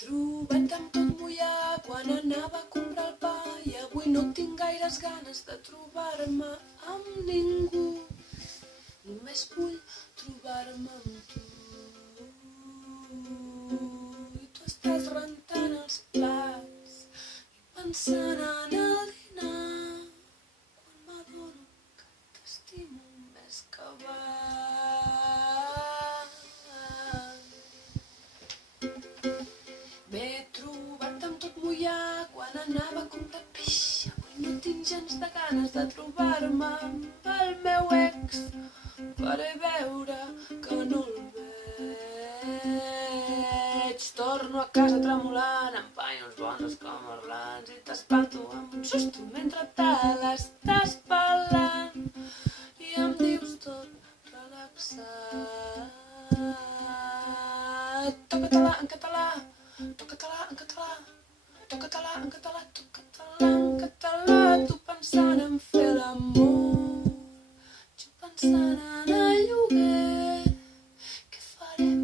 trobat amb tot mullat quan anava a comprar el pa i avui no tinc gaires ganes de trobar-me amb ningú. Només vull trobar-me amb tu. I tu estàs rentant els plats i pensant en el dinar quan m'adono que t'estimo més que abans. M'he trobat amb tot mullat quan anava a comprar peix. Avui no tinc gens de ganes de trobar-me amb el meu ex. Faré veure que no el veig. Torno a casa tremolant, empanyo uns bons escamarlans i t'espanto amb un susto mentre te l'estàs pelant i em dius tot relaxat. Toca-te-la en català, toca-te-la en català, toca-te-la en català, toca-te-la en català. Tu pensant en fer l'amor, jo pensant en el lloguer. Què farem?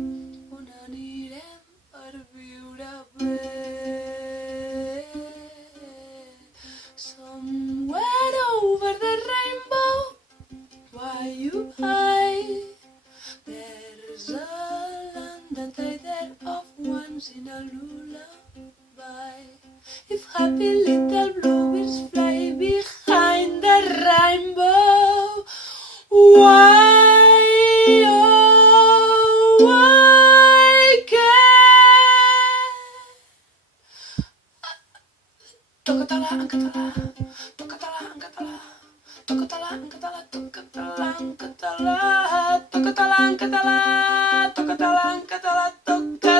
On anirem per viure bé? Somewhere over the rainbow, why you hide? There's a land that I dare of once in a lullaby. If happy little bluebirds fly behind the rainbow, why, oh, why can't? Toca-te-la en català, toca-te-la en català, toca-te-la en català, toca-te-la en català, toca-te-la en català, toca-te-la en català, toca-te-la en català.